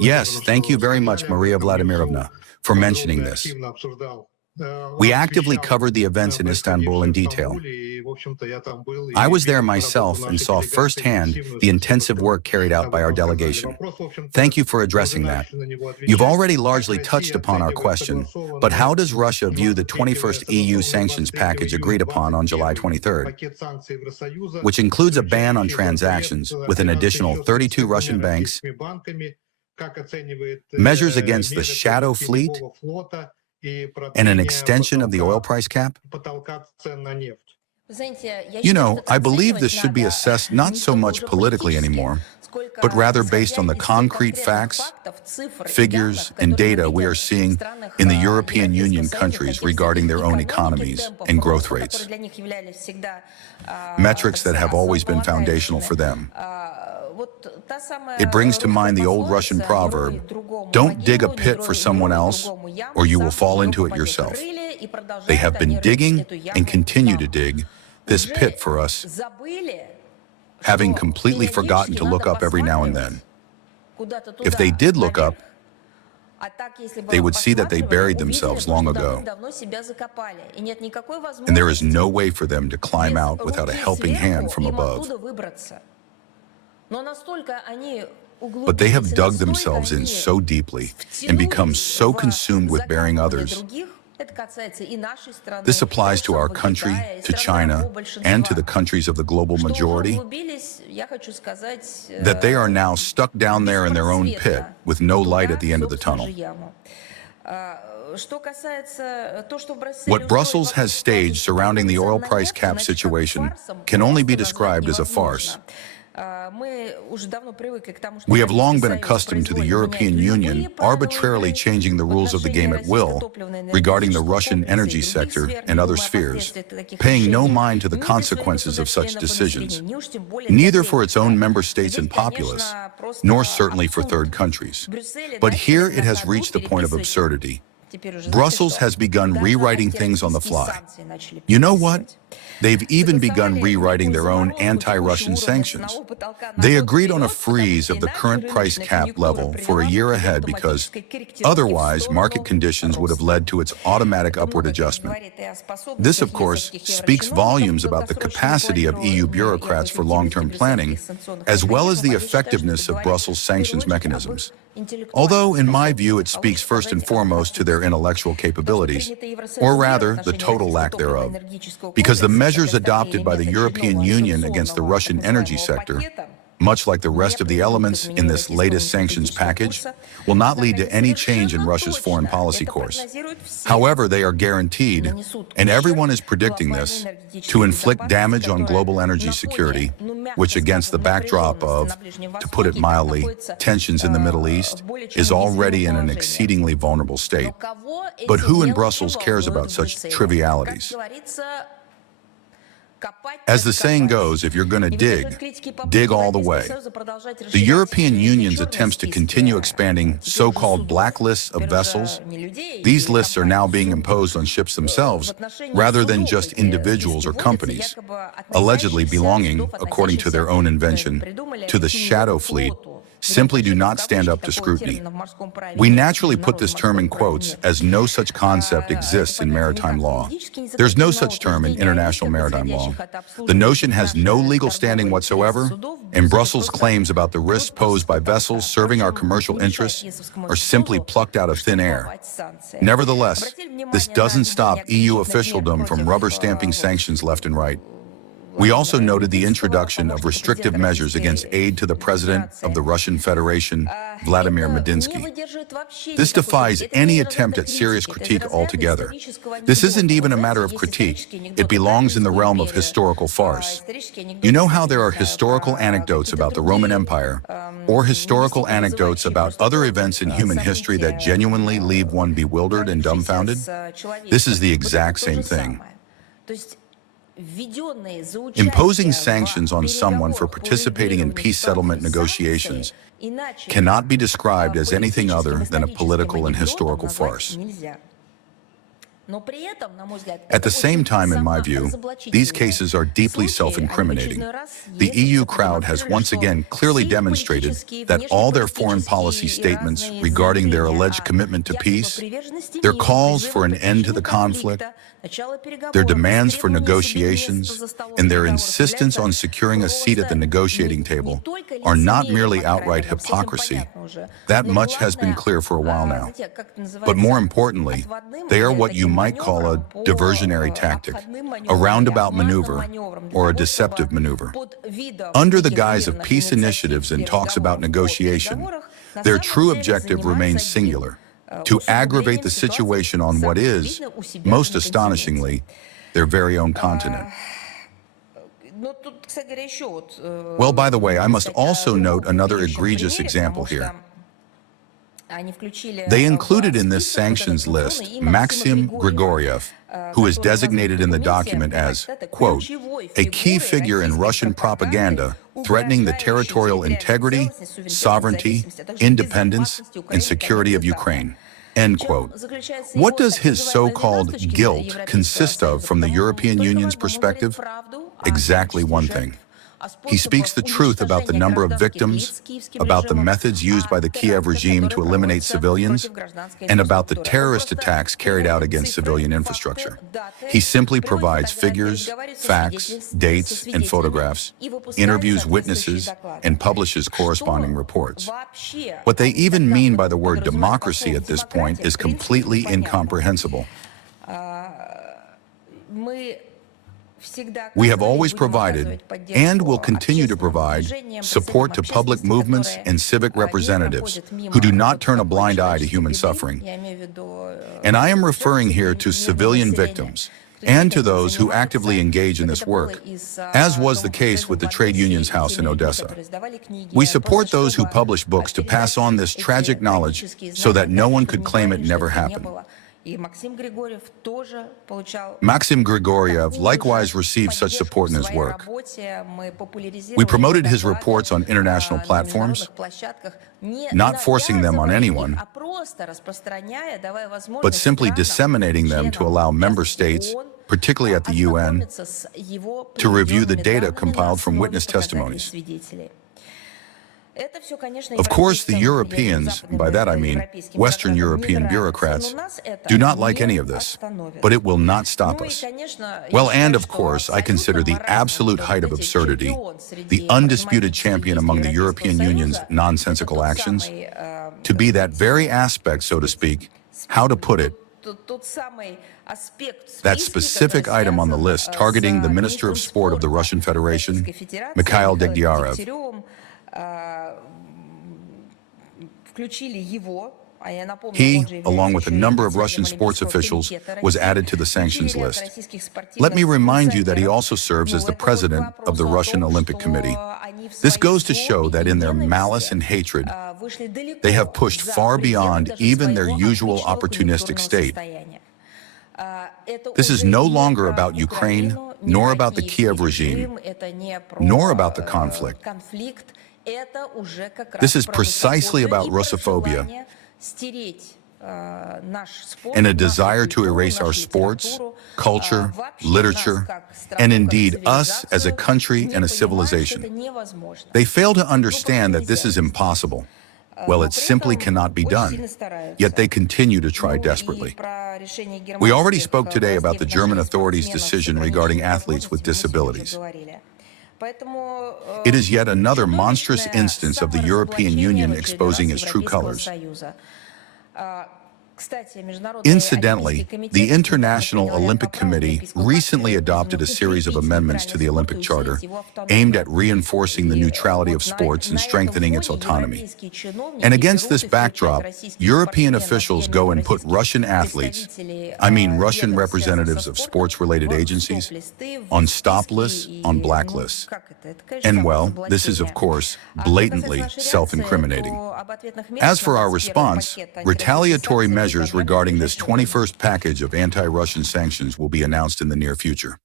Yes, thank you very much, Maria Vladimirovna, for mentioning this. We actively covered the events in Istanbul in detail. I was there myself and saw firsthand the intensive work carried out by our delegation. Thank you for addressing that. You've already largely touched upon our question, but how does Russia view the 21st EU sanctions package agreed upon on July 23rd, which includes a ban on transactions with an additional 32 Russian banks, measures against the shadow fleet, and an extension of the oil price cap? You know, I believe this should be assessed not so much politically anymore, but rather based on the concrete facts, figures, and data we are seeing in the European Union countries regarding their own economies and growth rates, metrics that have always been foundational for them. It brings to mind the old Russian proverb, "Don't dig a pit for someone else, or you will fall into it yourself." They have been digging and continue to dig this pit for us, having completely forgotten to look up every now and then. If they did look up, they would see that they buried themselves long ago, and there is no way for them to climb out without a helping hand from above. But they have dug themselves in so deeply and become so consumed with burying others. This applies to our country, to China, and to the countries of the global majority, that they are now stuck down there in their own pit with no light at the end of the tunnel. What Brussels has staged surrounding the oil price cap situation can only be described as a farce. We have long been accustomed to the European Union arbitrarily changing the rules of the game at will regarding the Russian energy sector and other spheres, paying no mind to the consequences of such decisions, neither for its own member states and populace, nor certainly for third countries. But here it has reached the point of absurdity. Brussels has begun rewriting things on the fly. You know what? They've even begun rewriting their own anti-Russian sanctions. They agreed on a freeze of the current price cap level for a year ahead because otherwise market conditions would have led to its automatic upward adjustment. This, of course, speaks volumes about the capacity of EU bureaucrats for long-term planning, as well as the effectiveness of Brussels' sanctions mechanisms. Although, in my view, it speaks first and foremost to their intellectual capabilities, or rather, the total lack thereof, because the measures adopted by the European Union against the Russian energy sector, much like the rest of the elements in this latest sanctions package, will not lead to any change in Russia's foreign policy course. However, they are guaranteed, and everyone is predicting this, to inflict damage on global energy security, which against the backdrop of, to put it mildly, tensions in the Middle East, is already in an exceedingly vulnerable state. But who in Brussels cares about such trivialities? As the saying goes, if you're going to dig, dig all the way. The European Union's attempts to continue expanding so-called blacklists of vessels, these lists are now being imposed on ships themselves rather than just individuals or companies, allegedly belonging, according to their own invention, to the shadow fleet, simply do not stand up to scrutiny. We naturally put this term in quotes as no such concept exists in maritime law. There's no such term in international maritime law. The notion has no legal standing whatsoever, and Brussels' claims about the risks posed by vessels serving our commercial interests are simply plucked out of thin air. Nevertheless, this doesn't stop EU officialdom from rubber-stamping sanctions left and right. We also noted the introduction of restrictive measures against aid to the President of the Russian Federation, Vladimir Medinsky. This defies any attempt at serious critique altogether. This isn't even a matter of critique. It belongs in the realm of historical farce. You know how there are historical anecdotes about the Roman Empire, or historical anecdotes about other events in human history that genuinely leave one bewildered and dumbfounded? This is the exact same thing. Imposing sanctions on someone for participating in peace settlement negotiations cannot be described as anything other than a political and historical farce. At the same time, in my view, these cases are deeply self-incriminating. The EU crowd has once again clearly demonstrated that all their foreign policy statements regarding their alleged commitment to peace, their calls for an end to the conflict, their demands for negotiations, and their insistence on securing a seat at the negotiating table are not merely outright hypocrisy. That much has been clear for a while now. But more importantly, they are what you might call a diversionary tactic, a roundabout maneuver, or a deceptive maneuver. Under the guise of peace initiatives and talks about negotiation, their true objective remains singular: to aggravate the situation on what is, most astonishingly, their very own continent. Well, by the way, I must also note another egregious example here. They included in this sanctions list Maxim Grigoriev, who is designated in the document as, quote, a key figure in Russian propaganda threatening the territorial integrity, sovereignty, independence, and security of Ukraine, end quote. What does his so-called guilt consist of from the European Union's perspective? Exactly one thing. He speaks the truth about the number of victims, about the methods used by the Kiev regime to eliminate civilians, and about the terrorist attacks carried out against civilian infrastructure. He simply provides figures, facts, dates, and photographs, interviews witnesses, and publishes corresponding reports. What they even mean by the word democracy at this point is completely incomprehensible. We have always provided, and will continue to provide, support to public movements and civic representatives who do not turn a blind eye to human suffering. And I am referring here to civilian victims and to those who actively engage in this work, as was the case with the Trade Union's House in Odessa. We support those who publish books to pass on this tragic knowledge so that no one could claim it never happened. Maxim Grigoriev likewise received such support in his work. We promoted his reports on international platforms, not forcing them on anyone, but simply disseminating them to allow member states, particularly at the UN, to review the data compiled from witness testimonies. Of course, the Europeans, and by that I mean Western European bureaucrats, do not like any of this, but it will not stop us. Well, and of course, I consider the absolute height of absurdity, the undisputed champion among the European Union's nonsensical actions, to be that very aspect, so to speak, how to put it, that specific item on the list targeting the Minister of Sport of the Russian Federation, Mikhail Degtyarev. He, along with a number of Russian sports officials, was added to the sanctions list. Let me remind you that he also serves as the president of the Russian Olympic Committee. This goes to show that in their malice and hatred, they have pushed far beyond even their usual opportunistic state. This is no longer about Ukraine, nor about the Kiev regime, nor about the conflict. This is precisely about Russophobia and a desire to erase our sports, culture, literature, and indeed us as a country and a civilization. They fail to understand that this is impossible. Well, it simply cannot be done, yet they continue to try desperately. We already spoke today about the German authorities' decision regarding athletes with disabilities. It is yet another monstrous instance of the European Union exposing its true colors. Incidentally, the International Olympic Committee recently adopted a series of amendments to the Olympic Charter aimed at reinforcing the neutrality of sports and strengthening its autonomy. And against this backdrop, European officials go and put Russian athletes, I mean Russian representatives of sports-related agencies, on stop lists, on blacklists. And well, this is of course blatantly self-incriminating. As for our response, retaliatory measures regarding this 21st package of anti-Russian sanctions will be announced in the near future.